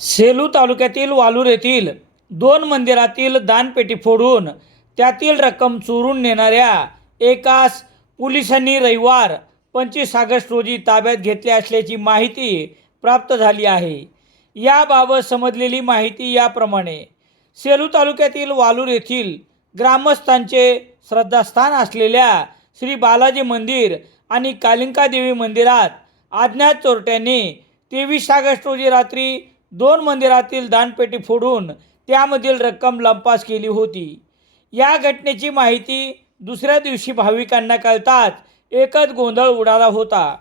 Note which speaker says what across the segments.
Speaker 1: सेलू तालुक्यातील वालूर येथील दोन मंदिरातील दानपेटी फोडून त्यातील रक्कम चोरून नेणाऱ्या एकास पोलिसांनी रविवार पंचवीस ऑगस्ट रोजी ताब्यात घेतले असल्याची माहिती प्राप्त झाली आहे. याबाबत समजलेली माहिती याप्रमाणे सेलू तालुक्यातील वालूर येथील ग्रामस्थांचे श्रद्धास्थान असलेल्या श्री बालाजी मंदिर आणि कालिंकादेवी मंदिरात अज्ञात चोरट्यांनी तेवीस ऑगस्ट रोजी रात्री दोन मंदिरातील दानपेटी फोडून त्यामधील रक्कम लंपास केली होती. या घटनेची माहिती दुसऱ्या दिवशी भाविकांना कळताच एकच गोंधळ उडाला होता.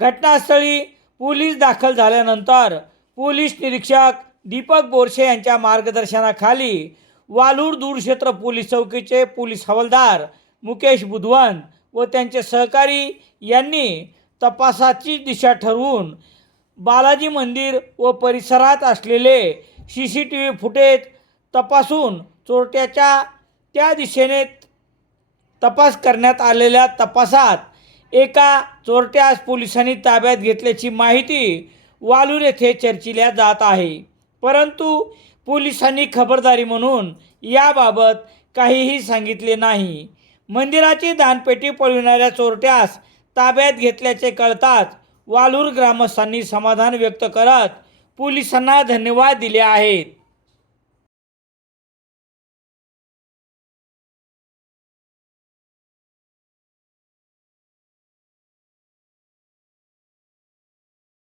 Speaker 1: घटनास्थळी पोलीस दाखल झाल्यानंतर पोलीस निरीक्षक दीपक बोरशे यांच्या मार्गदर्शनाखाली वालूर दूरक्षेत्र पोलीस चौकीचे पोलीस हवालदार मुकेश बुधवन व त्यांचे सहकारी यांनी तपासाची दिशा ठरवून बालाजी मंदिर व परिसरात असलेले C C T V footage तपासून चोरट्याच्या त्या दिशेने तपास करण्यात आलेल्या तपासात एका चोरट्यास पोलिसांनी ताब्यात घेतल्याची माहिती वालूर येथे चर्चिल्या जात आहे. परंतु पोलिसांनी खबरदारी म्हणून याबाबत काहीही सांगितले नाही. मंदिराची दानपेटी पळविणाऱ्या चोरट्यास ताब्यात घेतल्याचे कळताच वालूर ग्रामस्थांनी समाधान व्यक्त करत पोलिसांना धन्यवाद दिले आहेत.